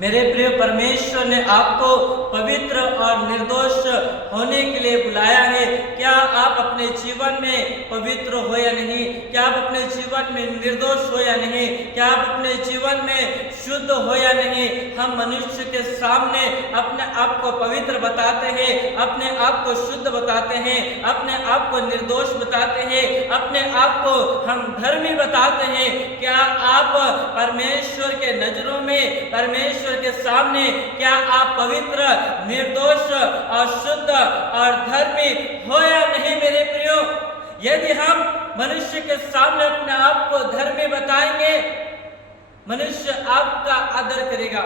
मेरे प्रिय, परमेश्वर ने आपको पवित्र और निर्दोष होने के लिए बुलाया है। क्या आप अपने जीवन में पवित्र हो या नहीं? क्या आप अपने जीवन में निर्दोष हो या नहीं? क्या आप अपने जीवन में शुद्ध हो या नहीं? हम मनुष्य के सामने अपने आप को पवित्र बताते हैं, अपने आप को शुद्ध बताते हैं, अपने आप को निर्दोष बताते हैं, अपने आप को हम धर्मी बताते हैं। क्या आप परमेश्वर के नजरों में, परमेश्वर के सामने, क्या आप पवित्र, निर्दोष और शुद्ध और धर्मी हो या नहीं? मेरे प्रियो, यदि हम मनुष्य के सामने अपने आप को धर्मी बताएंगे, मनुष्य आपका आदर करेगा,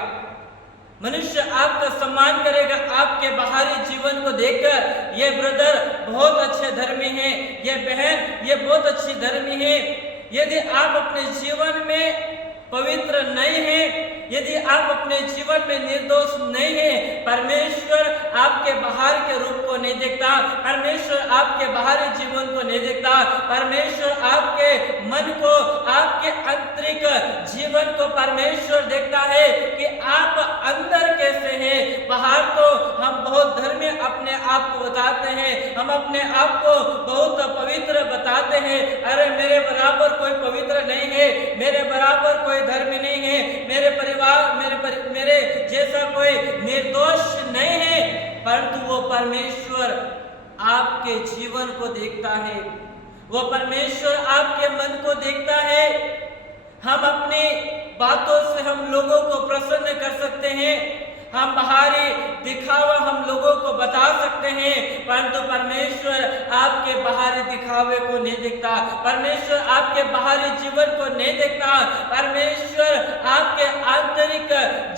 मनुष्य आपका सम्मान करेगा। आपके बाहरी जीवन को देखकर ये ब्रदर बहुत अच्छे धर्मी हैं, ये बहन ये बहुत अच्छी धर्मी है। यदि आप अपने जीवन में पवित्र नहीं हैं, यदि आप अपने जीवन में निर्दोष नहीं हैं, परमेश्वर आपके बाहर के रूप को नहीं देखता, परमेश्वर आपके बाहरी जीवन को नहीं देखता, परमेश्वर आपके मन को, आपके आंतरिक जीवन को परमेश्वर देखता है कि आप अंदर कैसे हैं। बाहर तो हम बहुत धर्मी अपने आप को बताते हैं, हम अपने आप को बहुत पवित्र बताते हैं। अरे मेरे बराबर कोई पवित्र नहीं है, मेरे बराबर कोई धर्मी नहीं है, मेरे परिवार मेरे जैसा कोई निर्दोष नहीं है। परंतु वो परमेश्वर आपके जीवन को देखता है, वो परमेश्वर आपके मन को देखता है। हम अपनी बातों से हम लोगों को प्रसन्न कर सकते हैं, हम बाहरी दिखावा हम लोगों को बता सकते हैं, परंतु परमेश्वर आपके बाहरी दिखावे को नहीं देखता, परमेश्वर आपके बाहरी जीवन को नहीं देखता, परमेश्वर आपके आंतरिक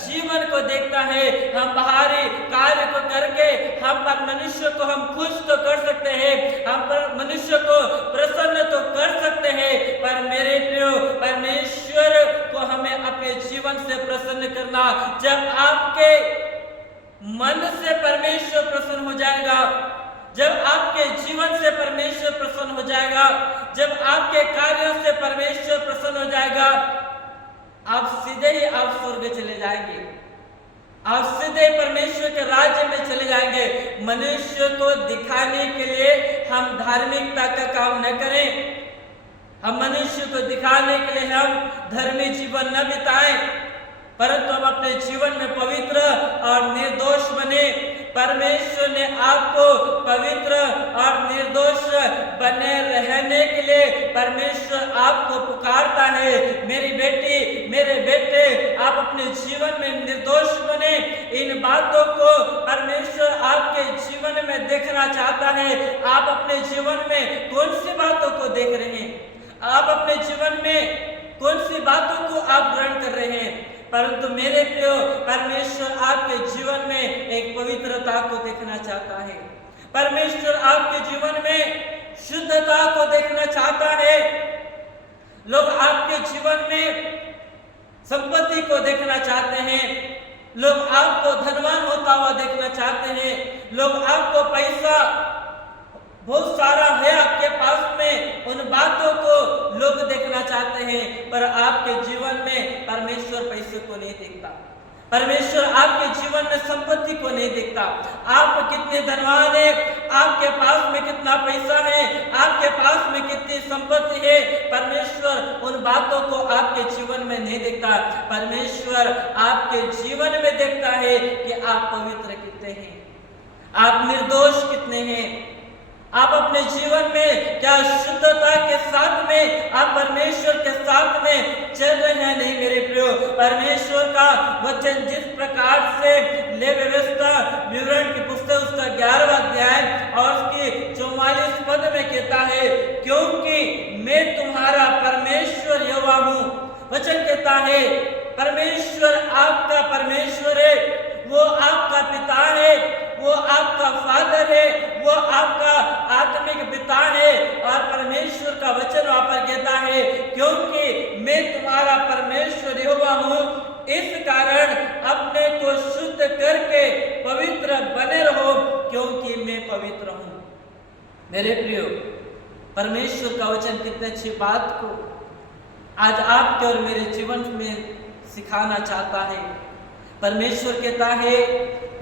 जीवन को देखता है। हम बाहरी कार्य को करके हम पर मनुष्य को हम खुश तो कर सकते हैं, हम पर मनुष्य को प्रसन्न तो कर सकते हैं, पर मेरे प्रियो, परमेश्वर को हमें अपने जीवन से प्रसन्न करना। जब आपके मन से परमेश्वर प्रसन्न हो जाएगा, जब आपके जीवन से परमेश्वर प्रसन्न हो जाएगा, जब आपके कार्यों से परमेश्वर प्रसन्न हो जाएगा, आप सीधे ही आप स्वर्ग चले जाएंगे, आप सीधे परमेश्वर के राज्य में चले जाएंगे। मनुष्य को दिखाने के लिए हम धार्मिकता का काम न करें, हम मनुष्य को दिखाने के लिए हम धर्मी जीवन न बिताएं, परंतु हम अपने जीवन में पवित्र और निर्दोष बने। परमेश्वर ने आपको पवित्र और निर्दोष बने रहने के लिए परमेश्वर आपको पुकारता है। मेरी बेटी, मेरे बेटे, आप अपने जीवन में निर्दोष बने। इन बातों को परमेश्वर आपके जीवन में देखना चाहता है। आप अपने जीवन में कौन सी बातों को देख रहे हैं? आप अपने जीवन में कौन सी बातों को आप ग्रहण कर रहे हैं? परंतु मेरे प्रियो, परमेश्वर आपके जीवन में एक पवित्रता को देखना चाहता है, परमेश्वर आपके जीवन में शुद्धता को देखना चाहता है। लोग आपके जीवन में संपत्ति को देखना चाहते हैं, लोग आपको धनवान होता हुआ देखना चाहते हैं, लोग आपको पैसा बहुत सारा है आपके पास में, उन बातों को लोग देखना चाहते हैं, पर आपके जीवन में परमेश्वर पैसे को नहीं देखता, परमेश्वर आपके जीवन में संपत्ति को नहीं देखता। आप कितने धनवान हैं, आपके पास में कितना पैसा है, आपके पास में कितनी संपत्ति है, परमेश्वर उन बातों को आपके जीवन में नहीं देखता। परमेश्वर आपके जीवन में देखता है कि आप पवित्र कितने हैं, आप निर्दोष कितने हैं, आप अपने जीवन में क्या शुद्धता के साथ में आप परमेश्वर के साथ में चल रहे हैं नहीं। मेरे प्रियो, परमेश्वर का वचन जिस प्रकार से ले व्यवस्था विवरण की पुस्तक उसका 11वां अध्याय और उसकी 44 पद में कहता है, क्योंकि मैं तुम्हारा परमेश्वर यहोवा हूँ। वचन कहता है परमेश्वर आपका परमेश्वर है, वो आपका पिता है, वो आपका फादर है, वो आपका आत्मिक पिता है। और परमेश्वर का वचन वहां पर कहता है, क्योंकि मैं तुम्हारा परमेश्वर यहोवा हूँ, इस कारण अपने को शुद्ध करके पवित्र बने रहो, क्योंकि मैं पवित्र हूँ। मेरे प्रियो, परमेश्वर का वचन कितने अच्छी बात को आज आपके और मेरे जीवन में सिखाना चाहता है। परमेश्वर कहता है,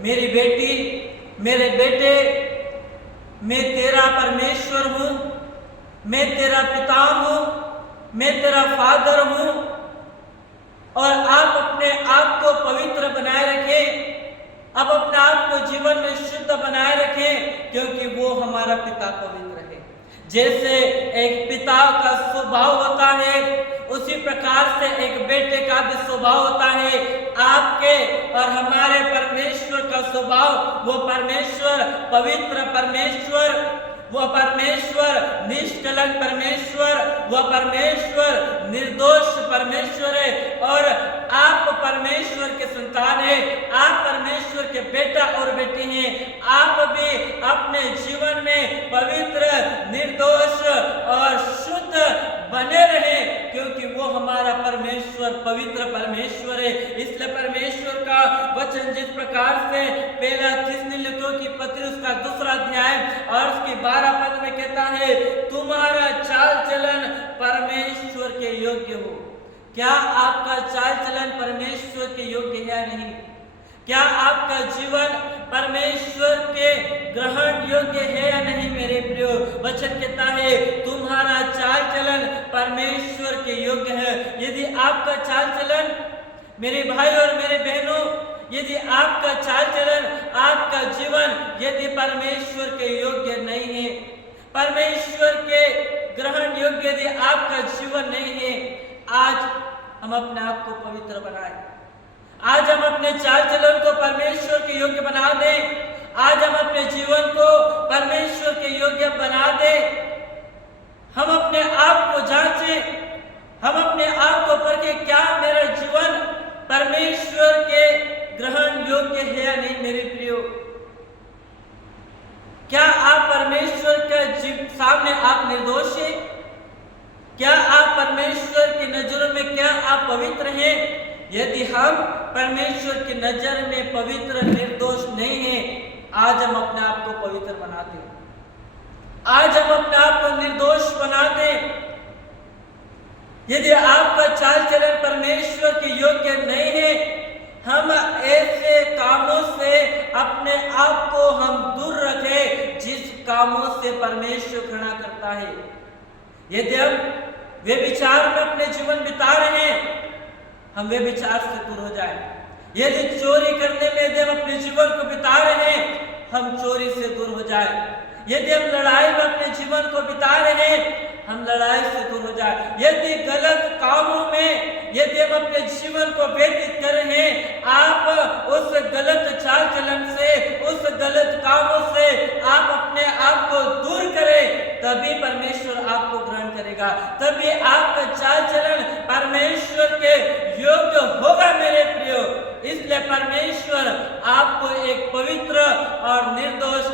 मेरी बेटी, मेरे बेटे, मैं तेरा परमेश्वर हूं, मैं तेरा पिता हूं, मैं तेरा फादर हूं, और आप अपने आप को पवित्र बनाए रखें, आप अपने आप को जीवन में शुद्ध बनाए रखें, क्योंकि वो हमारा पिता पवित्र है। जैसे एक पिता का स्वभाव होता है, उसी प्रकार से एक बेटे का भी स्वभाव होता है। आपके और हमारे परमेश्वर का स्वभाव, वो परमेश्वर पवित्र परमेश्वर, वो परमेश्वर निष्कलंक परमेश्वर, वो परमेश्वर निर्दोष परमेश्वर है। और आप परमेश्वर के संतान हैं, आप परमेश्वर के बेटा और बेटी हैं। आप भी अपने जीवन में पवित्र, निर्दोष और शुद्ध बने रहें, क्योंकि वो हमारा परमेश्वर पवित्र परमेश्वर है। इसलिए परमेश्वर का वचन जिस प्रकार से पहला थिस्सलुनीकियों की पत्री उसका 2 अध्याय और उसकी 12 पद में कहता है, तुम्हारा चाल चलन परमेश्वर के योग्य हो। क्या आपका चाल चलन परमेश्वर के योग्य है या नहीं? क्या आपका जीवन परमेश्वर के ग्रहण योग्य है या नहीं? मेरे प्रियो, वचन कहता है तुम्हारा चाल चलन परमेश्वर के योग्य है। यदि आपका चाल चलन, मेरे भाई और मेरे बहनों, यदि आपका चाल चलन, आपका जीवन यदि परमेश्वर के योग्य नहीं है, परमेश्वर के ग्रहण योग्य यदि आपका जीवन नहीं है, आज हम अपने आप को पवित्र बनाएं। आज हम अपने चाल चलन को परमेश्वर के योग्य बना दें। आज हम अपने जीवन को परमेश्वर के योग्य बना दें। हम अपने आप को जांचें, हम अपने आप को परखें, क्या मेरा जीवन परमेश्वर के ग्रहण योग्य है या नहीं? मेरे प्रियो, क्या आप परमेश्वर के सामने आप निर्दोष हैं? क्या आप परमेश्वर की नजरों में, क्या आप पवित्र हैं? यदि हम परमेश्वर की नजर में पवित्र, निर्दोष नहीं हैं, आज हम अपने आप को पवित्र बना दें। आज हम अपने आप को निर्दोष बना दें। यदि आपका चाल चलन परमेश्वर के योग्य नहीं है, हम ऐसे कामों से अपने आप को हम दूर रखें जिस कामों से परमेश्वर घृणा करता है। यदि हम वे विचार में अपने जीवन बिता रहे हैं, हम वे विचार से दूर हो जाएं। यदि चोरी करने में यदि हम अपने जीवन को बिता रहे हैं, हम चोरी से दूर हो जाएं। यदि हम लड़ाई में अपने जीवन को बिता रहे हैं, हम लड़ाई से दूर हो जाए। यदि गलत कामों में यदि हम अपने जीवन को व्यतीत कर रहे हैं, आप उस गलत चाल चलन से, उस गलत कामों से आप अपने आप को दूर करें, तभी परमेश्वर आपको ग्रहण करेगा, तभी आपका चाल चलन परमेश्वर के योग्य होगा मेरे प्रियो। इसलिए परमेश्वर आपको एक पवित्र और निर्दोष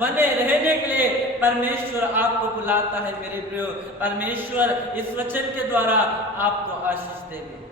बने रहने के लिए परमेश्वर आपको बुलाता है मेरे प्रियो। परमेश्वर इस वचन के द्वारा आपको आशीष देंगे।